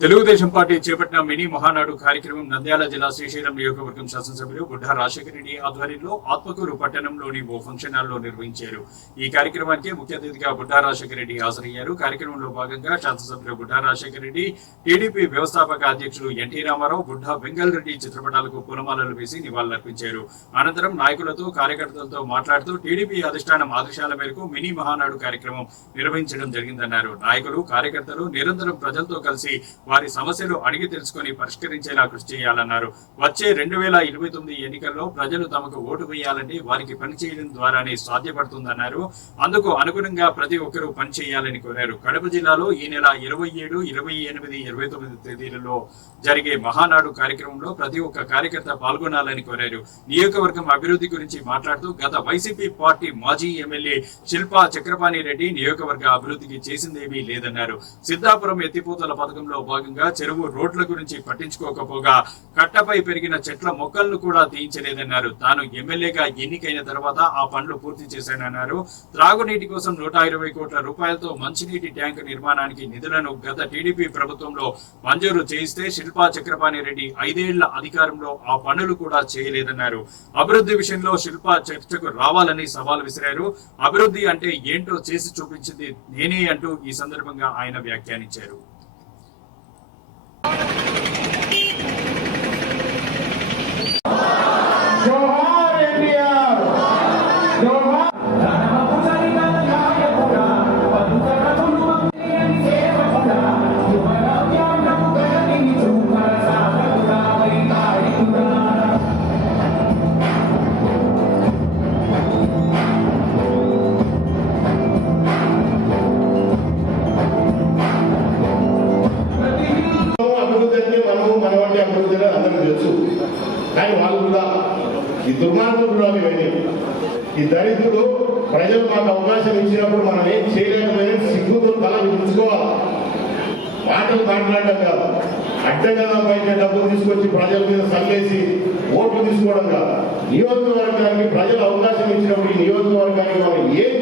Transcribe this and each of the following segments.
Telugu Desam party చేపట్టిన mini Mahanadu కార్యక్రమం నంద్యాల జిల్లా శ్రీశైలం నియోజకవర్గం శాసనసభ్యులు బుడ్డా రాజశేఖర రెడ్డి ఆధ్వర్యంలో ఆత్మకూరు పట్టణంలోని ఓ ఫంక్షన్ హాల్లో నిర్వహించారు. ఈ కార్యక్రమానికి ముఖ్య అతిథిగా బుడ్డా రాజశేఖర రెడ్డి హాజరయ్యారు. కార్యక్రమంలో భాగంగా శాసనసభ్యులు బుడ్డా రాజశేఖర రెడ్డి, టీడీపీ వ్యవస్థాపక అధ్యక్షులు ఎన్టీ రామారావు, బుడ్డా వెంగల్ రెడ్డి చిత్రపటాలకు పూలమాలలు వేసి నివాళులర్పించారు. అనంతరం నాయకులతో కార్యకర్తలతో మాట్లాడుతూ టీడీపీ అధిష్టానం ఆదేశాల మేరకు మినీ మహానాడు కార్యక్రమం నిర్వహించడం జరిగిందన్నారు. నాయకులు, కార్యకర్తలు నిరంతరం ప్రజలతో కలిసి వారి సమస్యలు అడిగి తెలుసుకుని పరిష్కరించేలా కృషి చేయాలన్నారు. వచ్చే 2029 ఎన్నికల్లో ప్రజలు తమకు ఓటు వేయాలంటే వారికి పనిచేయడం ద్వారానే సాధ్యపడుతుందన్నారు. అందుకు అనుగుణంగా ప్రతి ఒక్కరూ పనిచేయాలని కోరారు. కడప జిల్లాలో ఈ నెల 27, 28, 29 తేదీలలో జరిగే మహానాడు కార్యక్రమంలో ప్రతి ఒక్క కార్యకర్త పాల్గొనాలని కోరారు. నియోజకవర్గం అభివృద్ధి గురించి మాట్లాడుతూ గత వైసీపీ పార్టీ మాజీ ఎమ్మెల్యే శిల్పా చక్రపాణి రెడ్డి నియోజకవర్గ అభివృద్ధికి చేసిందేమీ లేదన్నారు. సిద్ధాపురం ఎత్తిపోతల పథకంలో భాగంగా చెరువు రోడ్ల గురించి పట్టించుకోకపోగా కట్టపై పెరిగిన చెట్ల మొక్కలను కూడా తీయించలేదన్నారు. తాను ఎమ్మెల్యేగా ఎన్నికైన తర్వాత ఆ పనులు పూర్తి చేశానన్నారు. త్రాగునీటి కోసం 120 కోట్ల రూపాయలతో మంచినీటి ట్యాంకు నిర్మాణానికి నిధులను గత టీడీపీ ప్రభుత్వంలో మంజూరు చేయిస్తే శిల్పా చక్రపాణి రెడ్డి 5 ఏళ్ల అధికారంలో ఆ పనులు కూడా చేయలేదన్నారు. అభివృద్ధి విషయంలో శిల్పా చర్చకు రావాలని సవాల్ విసిరారు. అభివృద్ధి అంటే ఏంటో చేసి చూపించింది నేనే అంటూ ఈ సందర్భంగా ఆయన వ్యాఖ్యానించారు. కానీ వాళ్ళు కూడా ఈ దుర్మార్గులు కూడా ఈ దళితుడు ప్రజలు మాకు అవకాశం ఇచ్చినప్పుడు మనం ఏం చేయలేకపోయినా సిగ్గుతో తల ఉంచుకోవాలి. మాటలు మాట్లాడడం కాదు, అడ్డంగా బయట డబ్బులు తీసుకొచ్చి ప్రజల మీద సల్లేసి ఓట్లు తీసుకోవడం కాదు. నియోజకవర్గానికి ప్రజలు అవకాశం ఇచ్చినప్పుడు ఈ నియోజకవర్గానికి మనం ఏం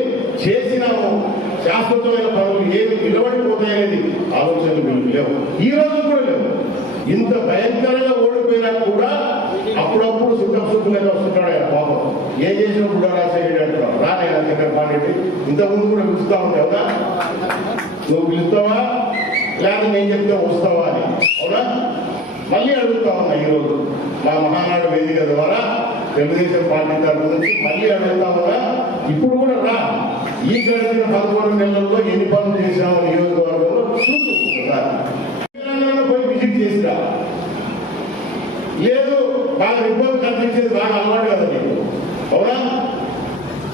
చేసినామో శాశ్వతమైన పనులు ఏమి నిలబడిపోతాయనేది ఆలోచనలు లేవు. ఈ రోజు కూడా లేవు. ఇంత భయంకరంగా ఓడిపోయినా కూడా అప్పుడప్పుడు సుఖంగా వస్తుంటాడు ఆయన పాపం. ఏం చేసినప్పుడు కూడా రాజశేఖర అంటున్నాడు, రానైనా చక్రపాణి రెడ్డి ఇంతకుముందు కూడా పిలుస్తా ఉంటావు కదా, నువ్వు పిలుస్తావా లేకపోతే నేను చెప్తే వస్తావా అని. అవునా? మళ్ళీ అడుగుతా ఉన్నా ఈరోజు మా మహానాడు వేదిక ద్వారా తెలుగుదేశం పార్టీ తరఫు నుంచి మళ్ళీ అడుగుతా ఉన్నా. ఇప్పుడు కూడా రా, ఈ గడిచిన 11 నెలల్లో ఎన్ని పనులు చేసినామో నియోజకవర్గంలో పోయి విజిట్ చేసిరా. లేదు బాగా రిబ్బన్ కనిపించేది బాగా అలవాటు కదా నీకు. అవునా?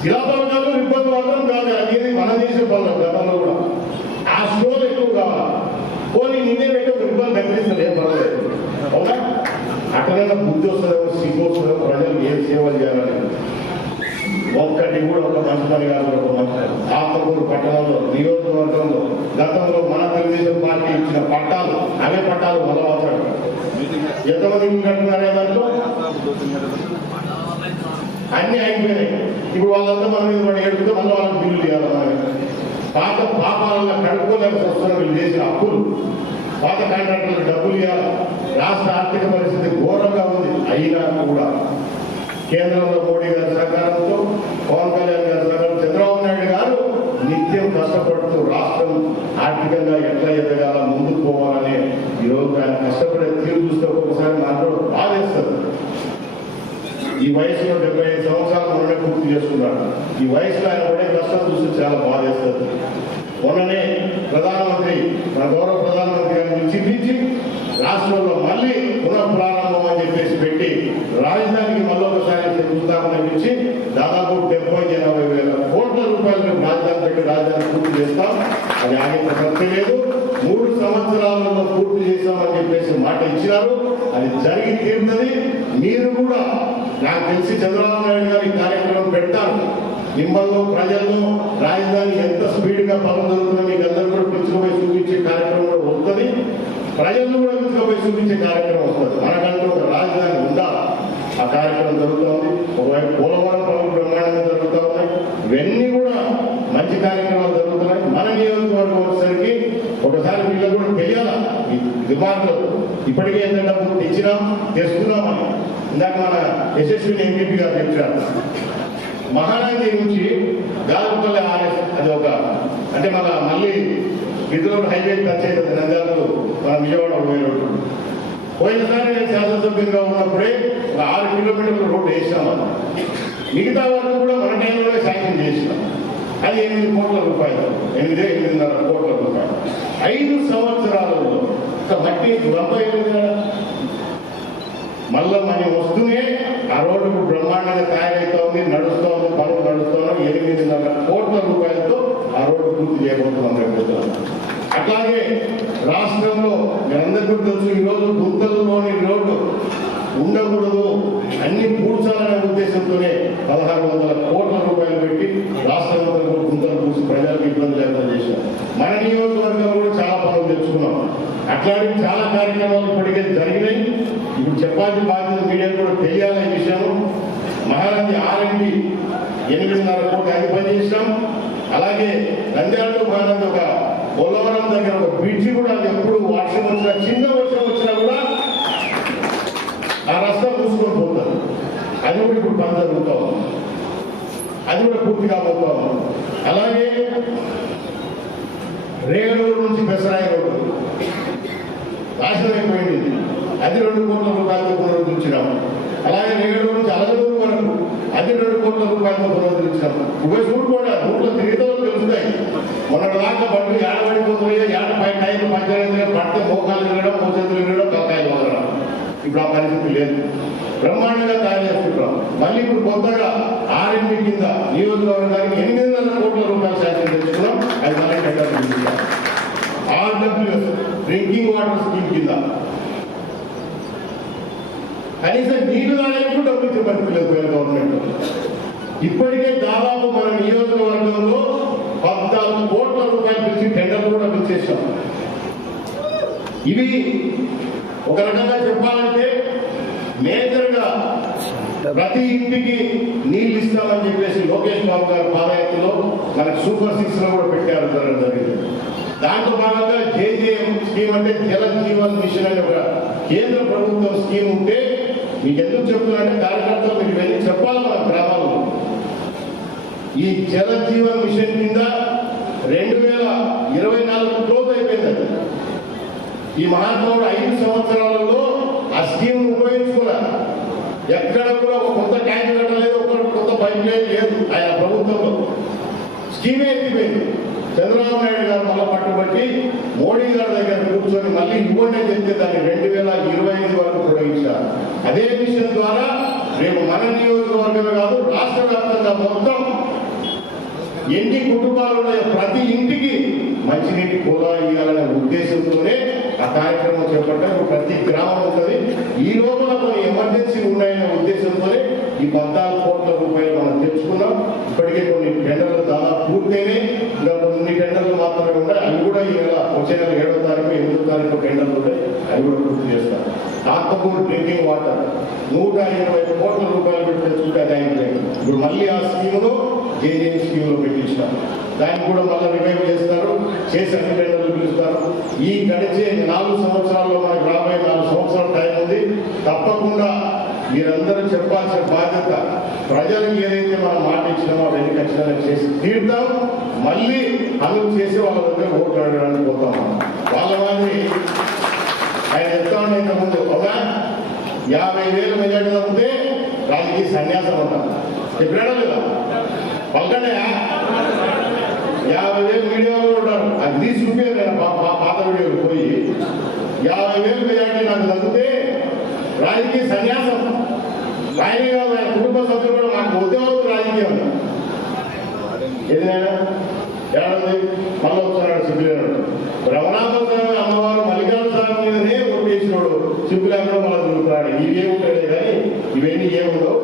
శిలాపలకాలు రిబ్బన్ వాడడం కాదు, అనేది మన దేశం పనులు గతంలో కూడా ఆ స్టోర్ ఎక్కువ కావాలి. పోనీ నిన్నే పెట్టి ఒక రిబ్బన్ కనిపిస్తుంది, ఏం పర్వాలేదు. అవునా? అక్కడైనా బుద్ధి వస్తుందో సిగ్గు వస్తుందో ప్రజలు ఏం సేవలు చేయాలని ఒక్కటి కూడా ఒక మంచి పని కాదు. ఒక మంచి పని ఆత్మకూరు పట్టణంలో నియోజకవర్గంలో గతంలో మన తెలుగుదేశం పార్టీ ఇచ్చిన పట్టాలు అవే పట్టాలు మళ్ళీ అవసరం. ఎంతమంది కట్టున్నారే దాంట్లో అన్ని అయిపోయినాయి. ఇప్పుడు వాళ్ళంతా మన మీద మనం ఏడుపుతో మళ్ళీ వాళ్ళకి బిల్లు చేయాలి. పాత పాపాలను కడుక్కోలేక వస్తున్న వీళ్ళు చేసిన అప్పులు, పాత కాంట్రాక్టర్లకు డబ్బులు ఇవ్వాలి. రాష్ట్ర ఆర్థిక పరిస్థితి ఘోరంగా ఉంది. అయినా కూడా కేంద్రంలో మోడీ గారి సహకారంతో, పవన్ కళ్యాణ్ గారి సహకారం, చంద్రబాబు నాయుడు గారు నిత్యం కష్టపడుతూ రాష్ట్రం ఆర్థికంగా ఎట్లా ఎదగాల, ముందుకు పోవాలని ఈరోజు ఆయన కష్టపడే తీరు చూస్తే ఒక్కొక్కసారి నాకు బాధేస్తుంది. ఈ వయసులో 75 సంవత్సరాలు మొన్ననే పూర్తి చేసుకున్నాడు. ఈ వయసులో ఆయన పడే కష్టం చూస్తే చాలా బాధేస్తుంది. మొన్ననే ప్రధానమంత్రి, మన గౌరవ ప్రధానమంత్రి గారిని పిలిచి రాష్ట్రంలో మళ్ళీ పునఃప్రారంభం అని చెప్పేసి పెట్టి రాజధానికి మళ్ళీ ఒకసారి శంకుస్థాపన ఇచ్చి దాదాపు 70-80 వేల కోట్ల రూపాయలు మేము రాజధాని పెట్టి రాజధాని పూర్తి చేస్తాం. అది ఆగే ప్రసక్తి లేదు. 3 సంవత్సరాలలో పూర్తి చేస్తామని చెప్పేసి మాట ఇచ్చినారు. అది జరిగి తీరుతుంది. మీరు కూడా నాకు తెలిసి చంద్రబాబు నాయుడు గారు ఈ కార్యక్రమం పెడతారు. నిమ్మల్లో ప్రజల్లో రాజధాని ఎంత స్పీడ్గా పనులు జరుగుతుందో మీకు అందరూ కూడా పిలుచుకుపోయి చూపించే కార్యక్రమం కూడా వస్తుంది. ప్రజలను కూడా పిలుచుకుపోయి చూపించే కార్యక్రమం వస్తుంది. మనకంటూ ఒక రాజధాని ఉందా? ఆ కార్యక్రమం జరుగుతుంది. ఒకవైపు పోలవరం పనులు బ్రహ్మాండంగా జరుగుతూ ఉన్నాయి. ఇవన్నీ కూడా మంచి కార్యక్రమాలు జరుగుతున్నాయి. మన నియోజకవర్గం వచ్చేసరికి ఒకసారి వీళ్ళకు కూడా తెలియాలా దుమార్లు ఇప్పటికే ఎంత డబ్బు తెచ్చినాం తెస్తున్నామని ఇందాక మన యశస్విని ఎంపీపీ గారు చెప్పారు. మహానంది నుంచి గాజుపల్లి ఆర్ఎస్ అది ఒక అంటే మన మళ్ళీ గిద్దలూరు హైవే టచ్ అవుతుంది నంద్యాలకు మన విజయవాడ పోయే రోడ్డు. పోయినసారి నేను శాసనసభ్యులుగా ఉన్నప్పుడే ఒక 6 కిలోమీటర్ల రోడ్డు వేసినామని, మిగతా వరకు కూడా మన టైంలోనే శాంక్షన్ చేసినాం. అది 8 కోట్ల రూపాయలు, 8.5 కోట్ల రూపాయలు 5 సంవత్సరాలలో. మట్టి రంపైంది కదా, మళ్ళా మనం వస్తూనే ఆ రోడ్డుకు బ్రహ్మాండంగా తయారైతా ఉంది, నడుస్తూ ఉంది, పనులు నడుస్తూ ఉన్నాయి. 8.5 కోట్ల రూపాయలతో ఆ రోడ్డు పూర్తి చేయబోతున్నాం రేపు. అట్లాగే రాష్ట్రంలో మీరందరికీ తెలుసు, ఈరోజు గుంతలలోని రోడ్డు ఉండకూడదు, అన్ని పూడ్చాలనే ఉద్దేశంతోనే 1600 కోట్ల రూపాయలు పెట్టి రాష్ట్రంలో గుంతలు పూసి ప్రజలకు ఇబ్బంది లేకుండా చేశాం. మన నియోజకవర్గంలో కూడా చాలా పనులు తెచ్చుకున్నాం. అట్లాంటి చాలా కార్యక్రమాలు ఇప్పటికే జరిగినాయి. ఇప్పుడు చెప్పాల్సిన బాధ్యత మీడియా కూడా తెలియాలనే విషయం. మహానంది ఆర్ఎండి 8.5 కోట్ల అది పనిచేసినాం. అలాగే నంద్యాలలో మహానంది ఒక పోలవరం దగ్గర ఒక బ్రిడ్జి కూడా, అది ఎప్పుడు వర్షం వచ్చినా, చిన్న వర్షం వచ్చినా కూడా ఆ రస్తా పూసుకొని పోతుంది. అది కూడా ఇప్పుడు పని జరుగుతూ ఉంది, అది కూడా పూర్తి కాబోతా ఉంది. అలాగే రేగడూరు నుంచి బెసరాయి రోడ్డు నాశనం అయిపోయింది, అది 2 కోట్ల రూపాయలతో పునరుద్ధరించినాం. అలాగే రేగడూరు నుంచి అలగడూరు వరకు అది 2 కోట్ల రూపాయలతో పునరుద్ధరించినాం. ఇవే చూడుకోండి, రూట్లో తిరిగితే తెలుస్తాయి. మొన్నటి దాకా బండ్లు ఏడబడిపోతున్నాయి, ఏడపై టైర్లు పంచలేదు, పడితే మోకాలు తిరగడం, మోచేతులు తిరగడం, తలకాయలు వదలడం. ఇప్పుడు ఆ పరిస్థితి లేదు, బ్రహ్మాండంగా తయారు చేసుకుంటాం. మళ్ళీ ఇప్పుడు కొత్తగా ఆర్ఎంపీ కింద నియోజకవర్గానికి 800 కోట్ల రూపాయలు శాంక్షన్ తెచ్చుకున్నాం. అది మళ్ళీ కట్టాలి. ఆర్డబ్ల్యూఎస్ డ్రింకింగ్ వాటర్ స్కీమ్ కింద కనీసం నీళ్లు తాగేందుకు డబ్బులు ఇచ్చే పరిస్థితి లేదు గవర్నమెంట్. ఇప్పటికే దాదాపు మన నియోజకవర్గంలో 14 కోట్ల రూపాయలు పిలిచి టెండర్లు కూడా పిలిచేసాం. ఇవి ఒక రకంగా చెప్పాలంటే మేజర్గా ప్రతి ఇంటికి నీళ్లు ఇస్తామని చెప్పేసి లోకేష్ బాబు గారు పాదయాత్రలో మనకు సూపర్ 6 లో కూడా పెట్టారు జరిగింది. దాంట్లో భాగంగా జేజేఎం స్కీమ్ అంటే జల జీవన్ మిషన్ అనే ఒక కేంద్ర ప్రభుత్వం స్కీమ్ ఉంటే, మీకు ఎందుకు చెప్తున్నారంటే కార్యకర్తలు మీకు వెళ్ళి చెప్పాలి మన గ్రామాల్లో. ఈ జల జీవన్ మిషన్ కింద 2024 క్లోజ్ అయిపోయింది. ఈ మహాత్ముడు 5 సంవత్సరాలలో ఆ స్కీమ్ ఉపయోగించుకోవాలి. ఎక్కడ కూడా ఒక కొత్త ట్యాంక్ కట్టలేదు, ఒక కొత్త పైప్ లైన్ లేదు. ఆయన ప్రభుత్వంలో స్కీమే ఎత్తిపోయింది. చంద్రబాబు నాయుడు గారు మళ్ళీ పట్టుబట్టి మోడీ గారి దగ్గర కూర్చొని మళ్ళీ ఇవ్వండి అని చెప్తే దాన్ని 2025 వరకు పొడిగించారు. అదే మిషన్ ద్వారా రేపు మన నియోజకవర్గమే కాదు, రాష్ట్ర వ్యాప్తంగా మొత్తం ఎన్ని కుటుంబాలు ఉన్నాయో ప్రతి ఇంటికి మంచినీటి కుళాయి ఇవ్వాలనే ఉద్దేశంతోనే ఆ కార్యక్రమం చేపట్టారు. ప్రతి గ్రామం ఉంటుంది. ఈ లోపల కొన్ని ఎమర్జెన్సీ ఉన్నాయనే ఉద్దేశంతోనే ఈ 14 కోట్ల రూపాయలు మనం తెచ్చుకున్నాం. ఇప్పటికే కొన్ని టెండర్లు దాదాపు పూర్తయినాయి. ఇంకా కొన్ని టెండర్లు మాత్రమే ఉన్నాయి. అవి కూడా ఈ నెల వచ్చే నెల 7వ తారీఖు 8వ తారీఖు టెండర్లు ఉంటాయి, అవి కూడా పూర్తి చేస్తారు. ఆత్మకూరు డ్రింకింగ్ వాటర్ 120 కోట్ల రూపాయలు పెట్టి తెచ్చుకుంటే అది అయిపోయింది. ఇప్పుడు మళ్ళీ ఆ స్కీములో జేజేఎం స్కీమ్లో పెట్టించినారు. దాన్ని కూడా మళ్ళీ రివైవ్ చేస్తారు, చేసి అన్ని టెండర్లు పిలుస్తారు. ఈ గడిచే 4 సంవత్సరాల్లో మనకు రాబోయే 4 సంవత్సరాల టైం ఉంది. తప్పకుండా మీరందరూ చెప్పాల్సిన బాధ్యత, ప్రజలకు ఏదైతే మనం మాట ఇచ్చినామో అవన్నీ ఖచ్చితంగా చేసి తీరుతాం. మళ్ళీ అమలు చేసి వాళ్ళ దగ్గర ఓట్లు అడగడానికి పోతాం. వాళ్ళ వారిని ఆయన చెప్తా ఉండే ఇంతకుముందు ఒక 50,000 మెజార్టీ తప్పితే రాజకీయ సన్యాసం అంటారు. చెప్పాడా లేదా? పక్కనే 50,000 మీడియాలో ఉంటారు. అది తీసి చూపారు నేను పాత వీడియోలు పోయి 50,000 మెజార్టీ నాకు తగ్గితే రాజకీయ సన్యాసం. ఆయనే కాదు, ఆయన కుటుంబ సభ్యులు కూడా నాకు ఉద్యోగం రాజకీయం ఏదైనా ఏడాది మళ్ళీ వస్తున్నాడు సిబ్బిలేనాడు. రమణాథ స్వామి అమ్మవారు మల్లికార్జున స్వామి మీదనే ఓటేసినాడు. సిబ్బిలేకుండా మళ్ళీ తిరుగుతున్నాడు. ఇవే ఉంటాయి కానీ ఇవన్నీ ఏముండవు.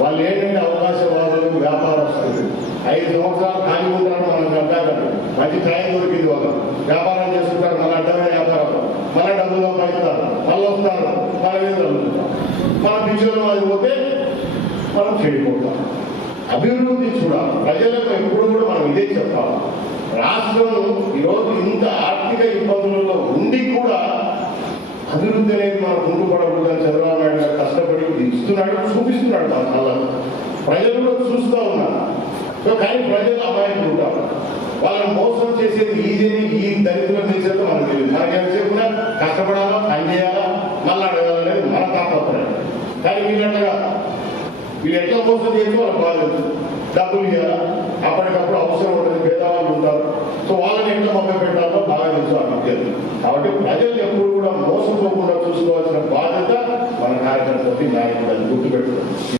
వాళ్ళు ఏంటంటే అవకాశవాదులు, వ్యాపారస్తులు. 5 సంవత్సరాలు ఖాళీ ఉంటారు. మనం కట్టాలి, మంచి టైం దొరికింది. వాళ్ళు వ్యాపారం చేసుకుంటారు, మళ్ళీ అడ్డమైన వ్యాపారం, మళ్ళీ డబ్బులు సంపాదిస్తారు, మళ్ళీ వస్తారు, మన మీద మన పిచ్చులు అది పోతే మనం చెడిపోతాం. అభివృద్ధి చూడాలి. ప్రజలకు ఎప్పుడు కూడా మనం ఇదే చెప్పాలి. రాష్ట్రం ఈరోజు ఇంత ఆర్థిక ఇబ్బందులలో ఉండి కూడా అభివృద్ధి అనేది మన కుంటుపడకూడదని చంద్రబాబు నాయుడు గారు కష్టపడి ఇస్తున్నాడు, చూపిస్తున్నాడు మన కళ్ళకు. ప్రజలు కూడా చూస్తూ ఉన్నారు. సో కానీ ప్రజలు అమాయకులు ఉంటారు. వాళ్ళని మోసం చేసేది ఈజీని ఈ దరిద్రం చేసేది మనకు తెలియదు. మనకి ఎంతసేపు కష్టపడాలా, పని చేయాలా, మళ్ళీ అడగాలనేది మన తాపత్రయం. కానీ వీళ్ళు ఎట్లా మోసం చేయొచ్చు వాళ్ళకి బాగా తెలుసు. డబ్బులు ఇవ్వాలా, అప్పటికప్పుడు అవసరం ఉంటుంది, పేదవాళ్ళు ఉంటారు. సో వాళ్ళని ఎట్లా మొక్క పెట్టాలో బాగా తెలుసు ఆ విద్యలు. కాబట్టి ప్రజలు ఎప్పుడు కూడా మోసపోకుండా చూసుకోవాల్సిన బాధ్యత మన కార్యకర్తలకి నాయకులు గుర్తుపెట్టుకోవాలి.